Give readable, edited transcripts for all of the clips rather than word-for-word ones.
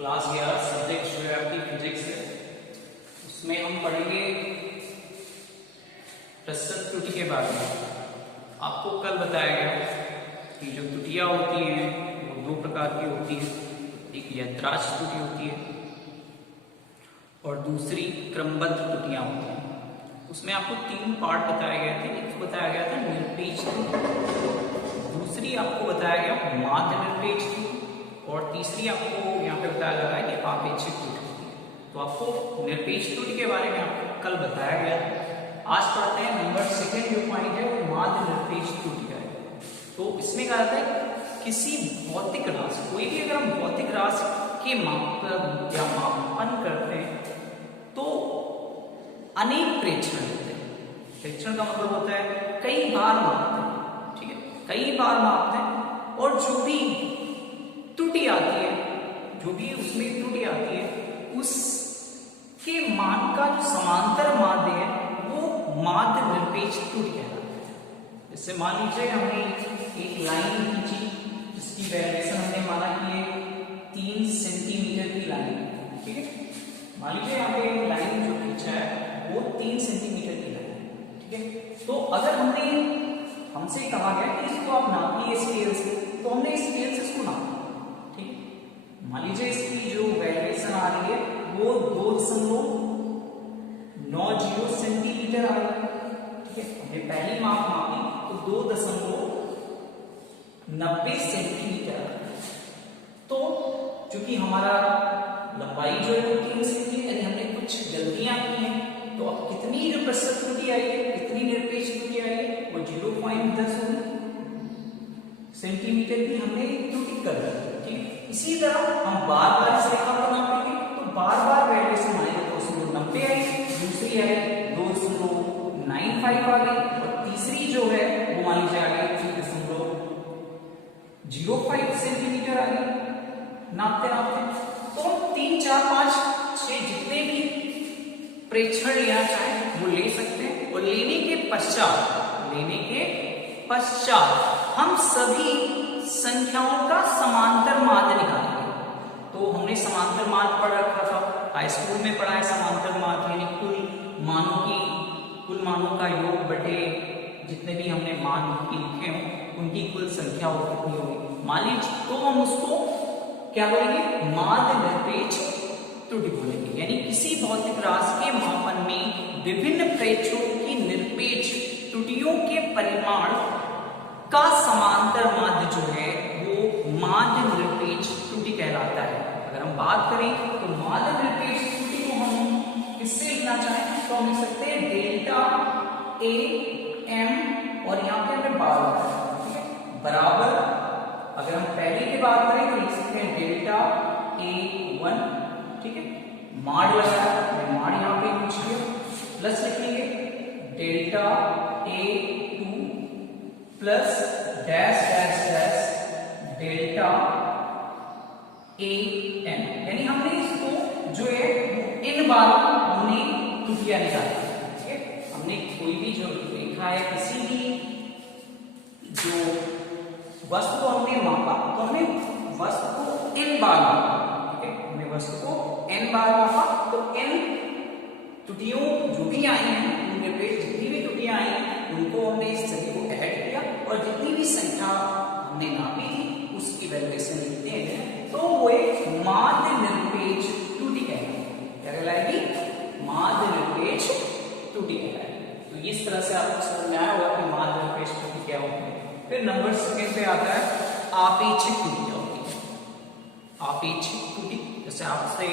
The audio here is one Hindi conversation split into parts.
क्लास 11 सब्जेक्ट जो है आपकी फिजिक्स है, उसमें हम पढ़ेंगे प्रतिशत त्रुटि के बारे में। आपको कल बताया गया कि जो त्रुटियां होती हैं वो दो प्रकार की होती हैं, एक यंत्रांश त्रुटि होती है और दूसरी क्रमबद्ध त्रुटियां होती हैं। उसमें आपको तीन पार्ट बताए गए थे। एक बताया गया था निरपेक्ष त्रुटि, दूसरी आपको बताया गया माध्य निरपेक्ष त्रुटि और तीसरी आपको यहाँ पे बताया जा रहा है कि आपेक्षिक त्रुटि। तो आपको निरपेक्ष त्रुटि के बारे में आपको कल बताया गया था। आज पढ़ते हैं नंबर सेकेंड जो पॉइंट है वो माध्य निरपेक्ष त्रुटि का है। तो इसमें कहा जाता है किसी भौतिक राशि, कोई भी अगर हम भौतिक राशि के मापन करते हैं तो अनेक प्रेक्षण होते हैं। प्रेक्षण का मतलब होता है कई बार मापते हैं, ठीक है, कई बार मापते हैं और जो भी त्रुटि आती है, जो भी उसमें त्रुटि आती है, उसके मान का जो समांतर माध्य है वो माध्य निरपेक्ष त्रुटि कहलाता है। जैसे मान लीजिए हमने एक लाइन खींची जिसकी वेरिएशन हमने माना कि ये 3 सेंटीमीटर की लाइन, ठीक है। मान लीजिए यहाँ पे लाइन जो खींचा है वो 3 सेंटीमीटर की लाइन है, ठीक है। तो अगर हमसे कहा गया कि इसको आप नापिए स्केल से, तो हमने स्केल से इसको नापा, ठीक है। मान लीजिए इसकी जो वेरिएशन आ रही है वो 2.90 सेंटीमीटर आ रही है, ठीक है। हमने पहली माप मापी तो 2.90 सेंटीमीटर। तो चूंकि हमारा लंबाई जो है वो 3 सेंटीमीटर, यदि हमने कुछ गलतियां की हैं तो अब कितनी जो प्रतिशत त्रुटि आई है, कितनी निरपेक्ष त्रुटि आई है, वो 0.10 सेंटीमीटर की हमने त्रुटि कर दी, ठीक है। इसी तरह हम बार बार इस रेखा को नापेंगे तो बार बार वेरिएशन आएगी। 290 आई, दूसरी आई 2.95 आ गई और तीसरी जो है वो मान लीजिए आ गई 3.05 सेंटीमीटर आ गई नापते नापते। तो 3, 4, 5, 6 जितने भी प्रेक्षण लेना चाहें वो ले सकते हैं और लेने के पश्चात हम सभी संख्याओं का समांतर माध्य निकालेंगे। तो हमने समांतर माध्य पढ़ रखा था, हाई स्कूल में पढ़ा है समांतर माध्य, यानी कुल मानों का योग बटे जितने भी हमने मान लिखे हों उनकी कुल संख्या हो कितनी होगी। मान लीजिए तो हम उसको क्या बोलेंगे, माध्य निरपेक्ष त्रुटि बोलेंगे। यानी किसी भौतिक राशि के मापन में विभिन्न प्रेक्षणों की निरपेक्ष त्रुटियों के परिमाण का समांतर माध्य जो है वो माध्य निरपेक्ष त्रुटि कहलाता है। अगर हम बात करें तो माध्य निरपेक्ष त्रुटि को हम किससे लिखना चाहें तो हम लिख सकते हैं डेल्टा ए एम और यहाँ पे हमें बार, ठीक है, बराबर। अगर हम पहले की बात करें तो लिख सकते हैं डेल्टा A1, ठीक है, माड लगाया, माड यहाँ पे यूज किया, प्लस लिखेंगे delta A2 plus dash dash dash delta AM। यानी हमने इसको जो है इन बार हमने त्रुटियां निकाली, ठीक है। हमने कोई भी जो रेखा है, किसी भी जो वस्तु को हमने मापा तो हमने वस्तु को n बार मापा, ठीक है। हमने वस्तु को n बार मापा तो n त्रुटियों जो भी आई हैं उनके पे जितनी भी त्रुटियां आई हैं उनको हमने इस सभी को ऐड किया और जितनी भी संख्या हमने नापी थी उसकी वैल्यूएशन लिखते हैं तो वो एक माध्य निरपेक्ष त्रुटि कहलाएगी। क्या कहलाएगी? माध्य निरपेक्ष त्रुटि कहलाएगी। तो इस तरह से आपको समझ में आया होगा कि माध्य निरपेक्ष त्रुटि क्या होती है। फिर नंबर सेकंड पे आता है आपेक्षिक त्रुटि होती है। आपेक्षिक त्रुटि, जैसे आपसे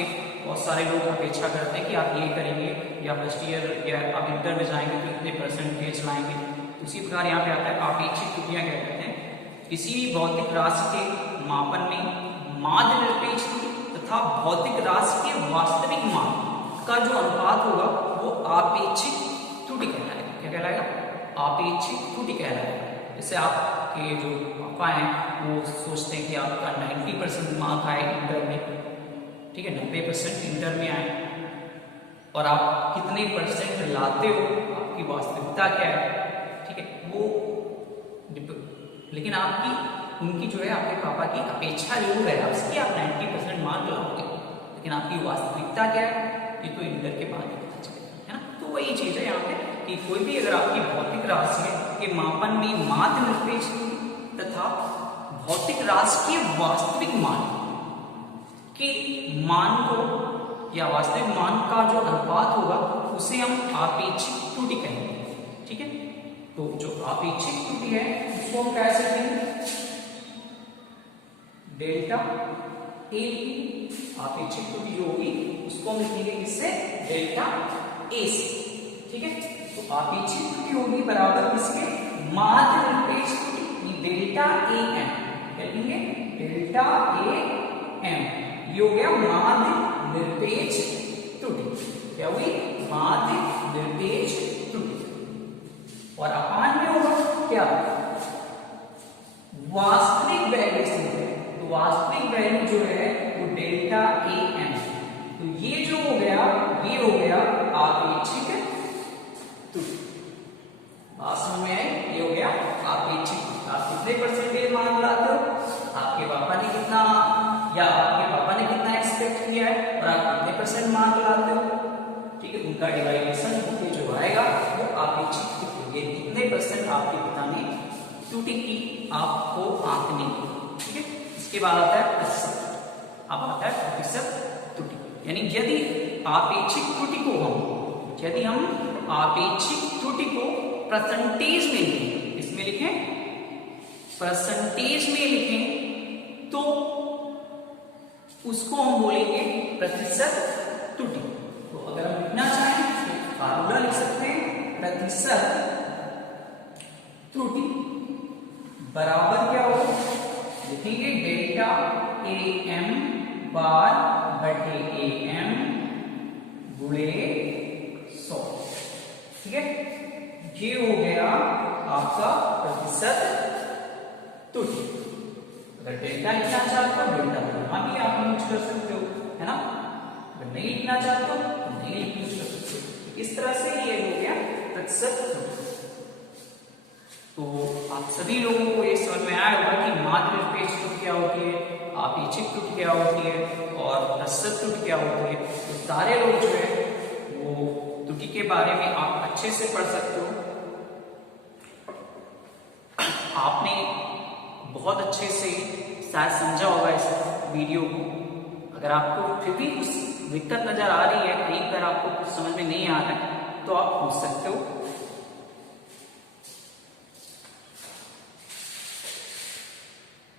बहुत सारे लोग अपेक्षा करते हैं कि आप ये करेंगे या फर्स्ट ईयर या आप इंटर में जाएंगे तो इतने परसेंटेज लाएंगे। उसी प्रकार यहाँ पे आता है आपेक्षिक त्रुटियां क्या कहते हैं, किसी भी भौतिक राशि के मापन में माध्य निरपेक्ष त्रुटि तथा भौतिक राशि के वास्तविक मान का जो अनुपात होगा वो आपेक्षिक त्रुटि कहलाएगा। क्या कहलाएगा? आपेक्षिक त्रुटि कहलाएगा। जैसे आपके जो पापा हैं वो सोचते हैं कि आपका 90% मार्क आए इंटर में, ठीक है, 90% इंटर में आए और आप कितने परसेंट लाते हो, आपकी वास्तविकता क्या है, ठीक है, वो लेकिन उनकी जो है आपके पापा की अपेक्षा जरूर है आपसे कि आप 90% मार्क लाओगे। लेकिन आपकी वास्तविकता क्या है ये तो इन करके बाद ही पता चलेगा, है ना। तो वही चीज है यहाँ पे कि कोई भी अगर आपकी भौतिक राशि है के मापन में माध्य निरपेक्ष तथा भौतिक राशि के वास्तविक मान के मान को या वास्तविक मान का जो अनुपात होगा उसे हम आपेक्षिक त्रुटि कहेंगे, ठीक है। तो जो आपेक्षिक त्रुटि है उसको हम कैसे लिखेंगे, डेल्टा ए की आपेक्षिक त्रुटि जो होगी उसको हम लिखेंगे किससे, डेल्टा ए से, ठीक है। तो आपेक्षिक त्रुटि होगी बराबर किसके, माध्य निरपेक्ष त्रुटि डेल्टा ए एम, क्या लिखेंगे, डेल्टा ए एम, ये हो गया माध्य निरपेक्ष त्रुटि, क्या हुई, माध्य निरपेक्ष त्रुटि। और अपान में होगा क्या, वास्तविक वैल्यू से है, तो वास्तविक वैल्यू जो है वो डेल्टा ए एम, तो ये जो हो गया ये हो गया आपेक्षिक त्रुटि। बात समझ में आई, ये हो गया आपेक्षिक त्रुटि। आप कितने परसेंटेज मान लाते हो, आपके पापा ने कितना या आपके पापा ने कितना एक्सपेक्ट किया है और आप कितने परसेंट मान लाते हो, ठीक है। उनका डिवाइडेशन होके जो आएगा वो आपेक्षिक त्रुटि, कितने परसेंट आपके पिता ने त्रुटि की आपको आंकने की, ठीक है। इसके बाद आता है प्रतिशत, अब आता है प्रतिशत त्रुटि, यानी यदि आपेक्षिक त्रुटि को यदि हम आपेक्षिक त्रुटि को परसेंटेज में लिखें, इसमें लिखें परसेंटेज में लिखें तो उसको हम बोलेंगे प्रतिशत त्रुटि। तो अगर हम लिखना चाहें तो फार्मूला लिख सकते हैं, प्रतिशत त्रुटि बराबर क्या होगा, लिखेंगे डेल्टा ए एम बार बटे ए एम गुणे 100, ठीक है। ये हो गया आपका प्रतिशत त्रुटि। अगर डेल्टा लिखना चाहते हो डेल्टा यहां भी आप यूज कर सकते हो, है ना। अगर नहीं लिखना चाहते हो तो नहीं यूज कर सकते हो। इस तरह से ये हो गया प्रतिशत त्रुटि। तो आप सभी लोगों को ये समझ में आया होगा कि माध्य निरपेक्ष त्रुटि क्या होती है, आपेक्षिक त्रुटि क्या होती है और प्रतिशत त्रुटि क्या होती है। तो सारे लोग जो है वो त्रुटि के बारे में आप अच्छे से पढ़ सकते हो। आपने बहुत अच्छे से शायद समझा होगा इस वीडियो को। अगर आपको फिर भी कुछ दिक्कत नजर आ रही है, कहीं पर आपको कुछ समझ में नहीं आ रहा है तो आप पूछ सकते हो।